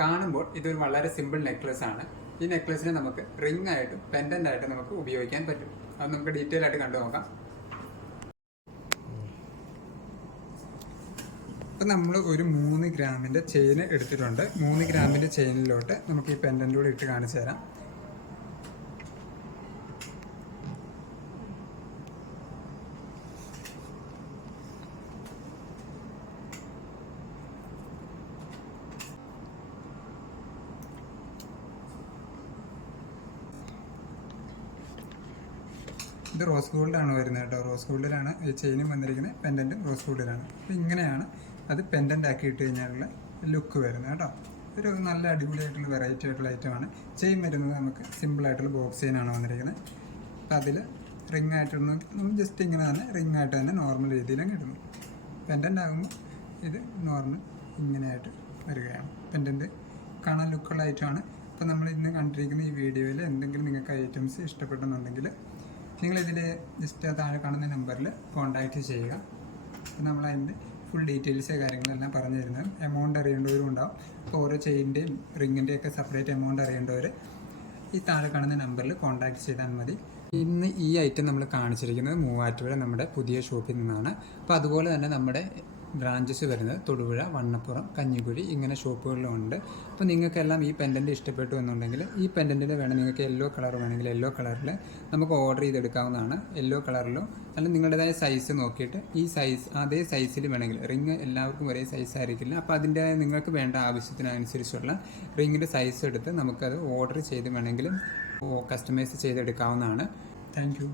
കാണുമ്പോൾ ഇതൊരു വളരെ സിമ്പിൾ നെക്ലസ് ആണ്. ഈ നെക്ലസിനെ നമുക്ക് റിംഗ് ആയിട്ടും പെൻഡന്റ് ആയിട്ടും നമുക്ക് ഉപയോഗിക്കാൻ പറ്റും. അത് നമുക്ക് ഡീറ്റെയിൽ ആയിട്ട് കണ്ടു നോക്കാം. അപ്പം നമ്മൾ ഒരു 3 ഗ്രാമിൻ്റെ ചെയിൻ എടുത്തിട്ടുണ്ട്. 3 ഗ്രാമിൻ്റെ ചെയിനിലോട്ട് നമുക്ക് ഈ പെൻഡൻ്റ് കൂടെ ഇട്ട് കാണിച്ചു തരാം. ഇത് റോസ് ഗോൾഡാണ് വരുന്നത് കേട്ടോ. റോസ് ഗോൾഡിലാണ് ഈ ചെയിനും വന്നിരിക്കുന്നത്, പെൻഡൻറ്റും റോസ് ഗോൾഡിലാണ്. അപ്പോൾ ഇങ്ങനെയാണ് അത് പെൻഡൻ്റ് ആക്കി ഇട്ട് കഴിഞ്ഞാലുള്ള ലുക്ക് വരുന്നത് കേട്ടോ. ഒരു നല്ല അടിപൊളിയായിട്ടുള്ള വെറൈറ്റി ആയിട്ടുള്ള ഐറ്റമാണ്. ചെയിൻ വരുന്നത് നമുക്ക് സിമ്പിളായിട്ടുള്ള ബോക്സ് ചെയിനാണ് വന്നിരിക്കുന്നത്. അപ്പോൾ അതിൽ റിംഗ് ആയിട്ടൊന്ന് നമ്മൾ ജസ്റ്റ് ഇങ്ങനെ തന്നെ റിംഗ് ആയിട്ട് തന്നെ നോർമൽ രീതിയിലും കിട്ടുന്നു. പെൻഡൻ്റ് ആകുമ്പോൾ ഇത് നോർമൽ ഇങ്ങനെയായിട്ട് വരികയാണ്. പെൻഡൻറ്റ് കാണാൻ ലുക്കുള്ള ഐറ്റമാണ്. അപ്പോൾ നമ്മൾ ഇന്ന് കണ്ടിരിക്കുന്ന ഈ വീഡിയോയിൽ എന്തെങ്കിലും നിങ്ങൾക്ക് ഐറ്റംസ് ഇഷ്ടപ്പെടുന്നുണ്ടെങ്കിൽ നിങ്ങളിതിൽ ജസ്റ്റ് താഴെ കാണുന്ന നമ്പറിൽ കോൺടാക്റ്റ് ചെയ്യുക. നമ്മൾ അതിൻ്റെ ഫുൾ ഡീറ്റെയിൽസ് കാര്യങ്ങളെല്ലാം പറഞ്ഞു തരുന്നത്. എമൗണ്ട് അറിയേണ്ടവരും ഉണ്ടാവും. അപ്പോൾ ഓരോ ചെയിൻ്റെയും റിങ്ങിൻ്റെയൊക്കെ സെപ്പറേറ്റ് എമൗണ്ട് അറിയേണ്ടവർ ഈ താഴെ കാണുന്ന നമ്പറിൽ കോൺടാക്റ്റ് ചെയ്താൽ മതി. ഇന്ന് ഈ ഐറ്റം നമ്മൾ കാണിച്ചിരിക്കുന്നത് മൂവാറ്റുപുഴ നമ്മുടെ പുതിയ ഷോപ്പിൽ നിന്നാണ്. അപ്പോൾ അതുപോലെ തന്നെ നമ്മുടെ ബ്രാഞ്ചസ് വരുന്നത് തൊടുപുഴ, വണ്ണപ്പുറം, കഞ്ഞിക്കുഴി ഇങ്ങനെ ഷോപ്പുകളിലും ഉണ്ട്. അപ്പോൾ നിങ്ങൾക്കെല്ലാം ഈ പെൻഡൻറ്റ് ഇഷ്ടപ്പെട്ടു എന്നുണ്ടെങ്കിൽ ഈ പെൻഡൻറ്റിൽ വേണം, നിങ്ങൾക്ക് യെല്ലോ കളർ വേണമെങ്കിൽ യെല്ലോ കളറിൽ നമുക്ക് ഓർഡർ ചെയ്തെടുക്കാവുന്നതാണ്. യെല്ലോ കളറിലോ അല്ലെങ്കിൽ നിങ്ങളുടേതായ സൈസ് നോക്കിയിട്ട് ഈ സൈസ് അതേ സൈസിൽ വേണമെങ്കിൽ, റിങ് എല്ലാവർക്കും ഒരേ സൈസ് ആയിരിക്കില്ല. അപ്പോൾ അതിൻ്റെ നിങ്ങൾക്ക് വേണ്ട ആവശ്യത്തിനനുസരിച്ചുള്ള റിങ്ങിൻ്റെ സൈസ് എടുത്ത് നമുക്കത് ഓർഡർ ചെയ്ത് വേണമെങ്കിലും കസ്റ്റമൈസ് ചെയ്തെടുക്കാവുന്നതാണ്. Thank U.